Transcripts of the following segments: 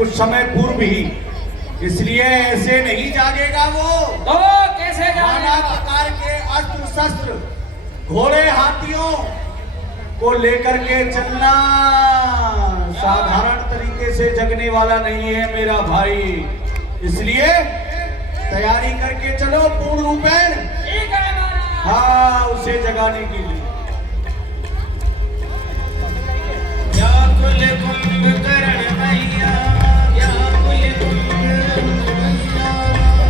कुछ समय पूर्व ही, इसलिए ऐसे नहीं जागेगा वो। तो कैसे नाना जागेगा? प्रकार के अस्त्र शस्त्र, घोड़े हाथियों को लेकर के चलना साधारण तरीके से जगने वाला नहीं है मेरा भाई, इसलिए तैयारी करके चलो पूर्ण रूपेण। ठीक है महाराज। हाँ, उसे जगाने के लिए। व्याकुल कुंभकर्ण मैया, व्याकुल कुंभकर्ण मैया,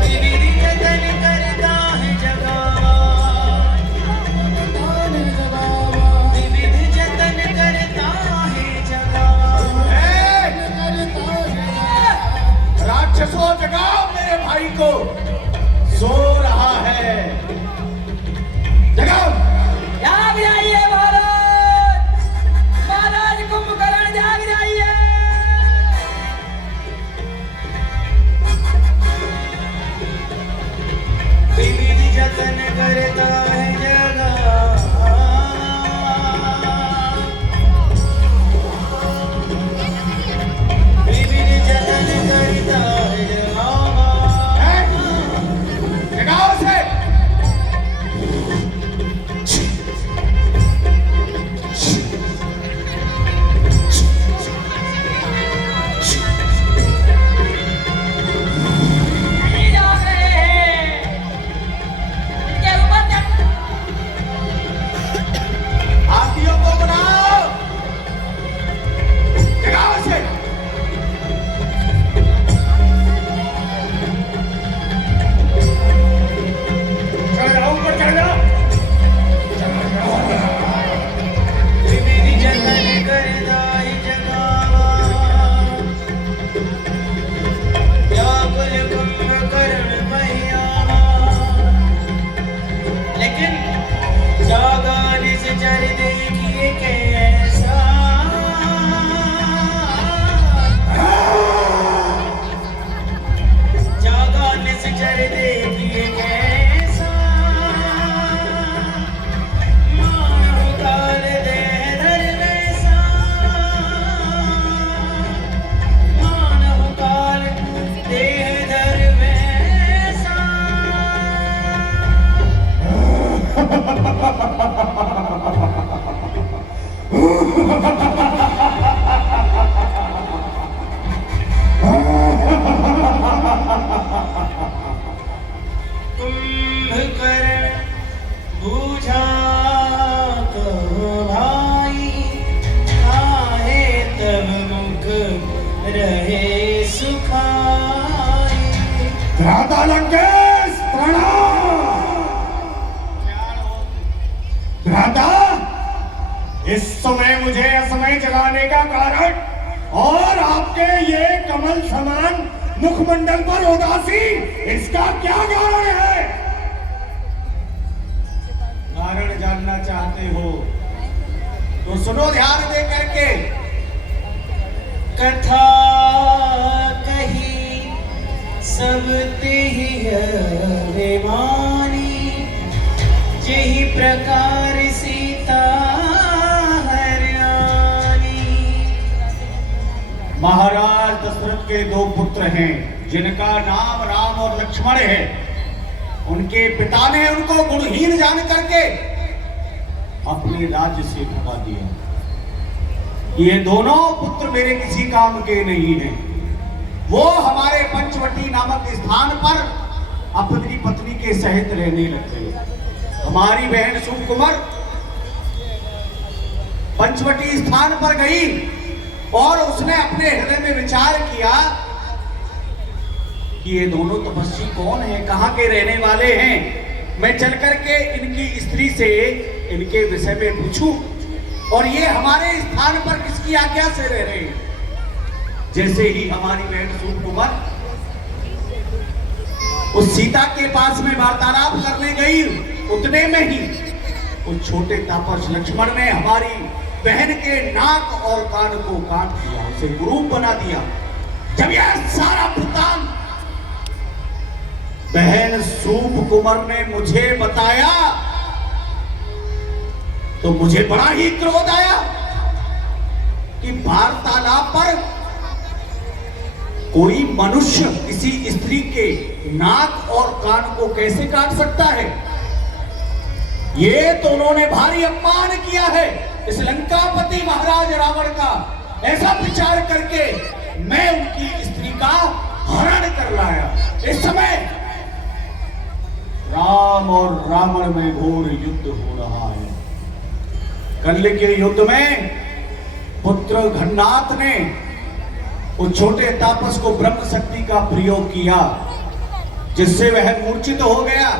विविध जतन करता है जगावा, विविध जतन करता है जगावा। राक्षसों, जगाओ मेरे भाई को, सो रहा है, जगाओ। जाग जाइए महाराज, महाराज कुंभकर्ण जाग जाइए। विविध जतन करता है जगावा, विविध जतन करता है जगावा। जगाओ उसे। नहीं जाग रहे हैं, इनके ऊपर चढ़। हाथियों को बनाओ, जगाओ उसे। चढ़ जाओ, ऊपर चढ़ जाओ। विविध जतन करता है जगावा, व्याकुल कुंभकर्ण मैया। लेकिन जागाने से चर देखिए कैसा, जागाने से चर देखिए कैसा, मानव काल देह धर वैसा, मानव काल देह धर वैसा। कुंभकर्ण बूझा कहो भाई, काहे तब मुख रहे सुखाई। भ्राता लंकेश, प्रणाम। भ्राता, इस समय मुझे असमय जगाने का कारण और आपके ये कमल समान मुखमंडल पर उदासी, इसका क्या कारण है? कारण जानना चाहते हो तो सुनो ध्यान दे करके। कथा कही सब तेहि अभिमानी, जेहि प्रकार सीता हरियाणी। महाराज दशरथ के दो पुत्र हैं जिनका नाम राम और लक्ष्मण है। उनके पिता ने उनको गुणहीन जान करके अपने राज्य से भगा दिया। ये दोनों पुत्र मेरे किसी काम के नहीं हैं। वो हमारे पंचवटी नामक स्थान पर अपनी पत्नी के सहित रहने लग गए। हमारी बहन सुकुमार पंचवटी स्थान पर गई और उसने अपने हृदय में विचार किया कि ये दोनों तपस्वी कौन हैं, कहाँ के रहने वाले हैं। मैं चल करके इनकी स्त्री से इनके विषय में पूछूं और ये हमारे स्थान पर किसकी आज्ञा से रह रहे हैं। जैसे ही हमारी बहन सुकुमार उस सीता के पास में वार्तालाप करने गई, उतने में ही उस छोटे तापस लक्ष्मण ने हमारी बहन के नाक और कान को काट दिया, उसे कुरूप बना दिया। जब यह सारा वृत्तांत बहन सुकुमार ने मुझे बताया तो मुझे बड़ा ही क्रोध आया कि वार्तालाप पर कोई मनुष्य किसी स्त्री के नाक और कान को कैसे काट सकता है? ये तो उन्होंने भारी अपमान किया है इस लंकापति महाराज रावण का। ऐसा विचार करके मैं उनकी स्त्री का हरण कर लाया। इस समय राम और रावण में घोर युद्ध हो रहा है। कल के युद्ध में पुत्र घन्नाथ ने उस छोटे तापस को ब्रह्म शक्ति का प्रयोग किया, जिससे वह मूर्छित हो गया।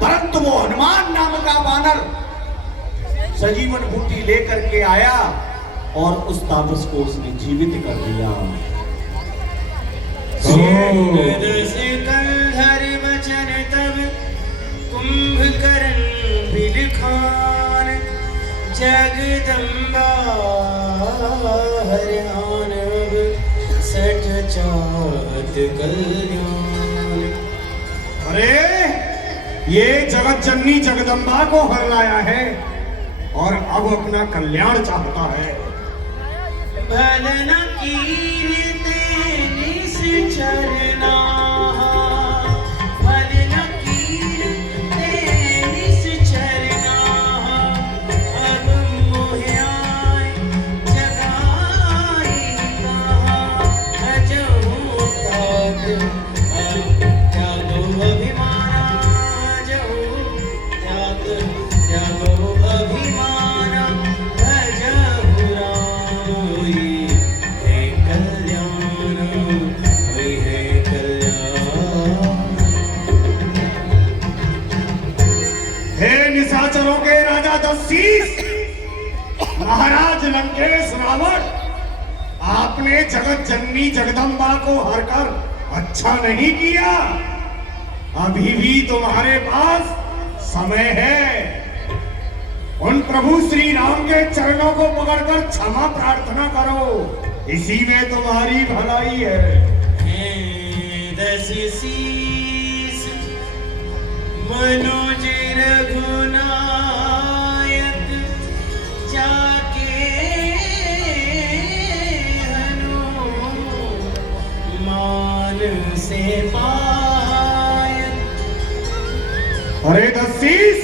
परंतु वो हनुमान नाम का वानर सजीवन बूटी लेकर के आया और उस तापस को उसने जीवित कर दिया। हरि वचन तब कुंभकर्ण बिलखान, जगदम्बा हरियाणव सठ चाहत कल्याण। अरे ये जगत जननी जगदम्बा को हर लाया है और अब अपना कल्याण चाहता है। भलन कीर्ते निश्चरना, भलन कीर्ते निश्चरना, अब मोह्याय जगाई कहाँ, अजहु तात त्यागो अभिमाना, अजहु तात त्यागो अभिमाना, भजहु राम होई है कल्याण, होई है कल्याण। हे निशाचरों के राजा दशरथ, महाराज लंकेश रावण, आपने जगत जननी जगदम्बा को हरकर अच्छा नहीं किया। अभी भी तुम्हारे पास समय है। उन प्रभु श्री राम के चरणों को पकड़कर क्षमा प्रार्थना करो, इसी में तुम्हारी भलाई है। दस शीस मनोज रघुनायक, जाके हनुमान से पायत। अरे दशरथ,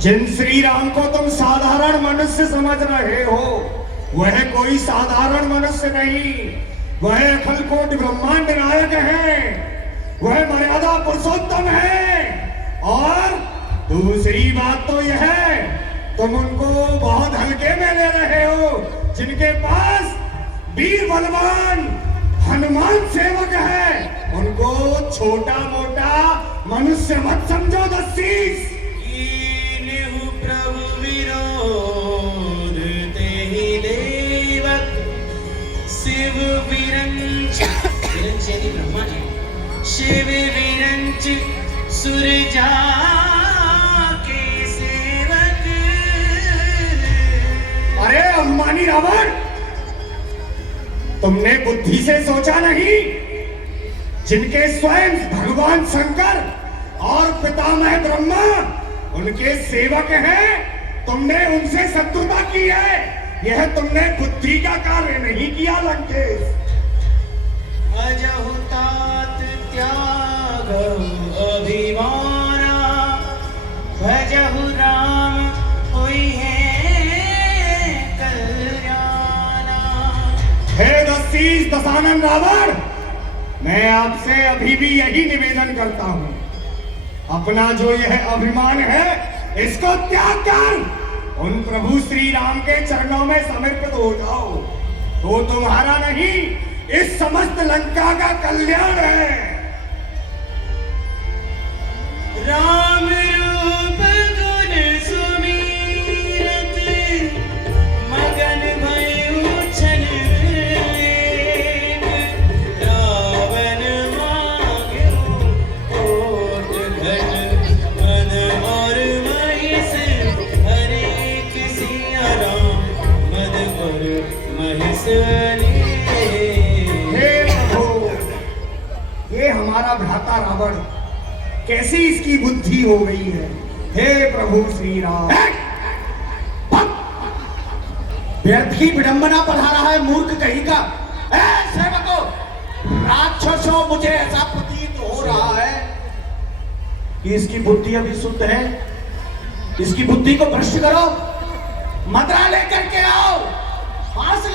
जिन श्री राम को तुम साधारण मनुष्य समझ रहे हो, वह कोई साधारण मनुष्य नहीं, वह अखिल कोटि ब्रह्मांड नायक है, वह मर्यादा पुरुषोत्तम है। और दूसरी बात तो यह है, तुम उनको बहुत हल्के में ले रहे हो। जिनके पास वीर बलवान हनुमान सेवक है, उनको छोटा मोटा मनुष्य मत समझो दशरथ। कीन्हु प्रभु विरोध तेहि देवक, शिव विरंच विरंच यदि ब्रह्मा जी, शिव विरंच सुरजा के सेवक। अरे अभिमानी रावण, तुमने बुद्धि से सोचा नहीं? जिनके स्वयं भगवान शंकर और पितामह ब्रह्मा उनके सेवक हैं, तुमने उनसे शत्रुता की है। यह तुमने बुद्धि का कार्य नहीं किया लंकेश। अजहु तात त्यागो अभिमाना, भजहु राम होई है कल्याणा। हे दशरथ दशानन रावण, मैं आपसे अभी भी यही निवेदन करता हूं, अपना जो यह अभिमान है इसको त्याग कर उन प्रभु श्री राम के चरणों में समर्पित हो जाओ, तो तुम्हारा नहीं इस समस्त लंका का कल्याण है। राम रूप गुण सुमीरत, मगन भयउ छल लेख, रावण मांग्यो कोट घट, मन और महिष हरेक सिया राम, मद और महिष हे प्रभु, ये हमारा भ्राता रावण कैसी इसकी बुद्धि हो गई है। हे प्रभु श्री राम, व्यर्थ की विडंबना पढ़ा रहा है मूर्ख कहीं का। सेवकों, राक्षसों, मुझे ऐसा प्रतीत हो रहा है कि इसकी बुद्धि अभी शुद्ध है। इसकी बुद्धि को भ्रष्ट करो, मदरा लेकर के आओ, फांस ले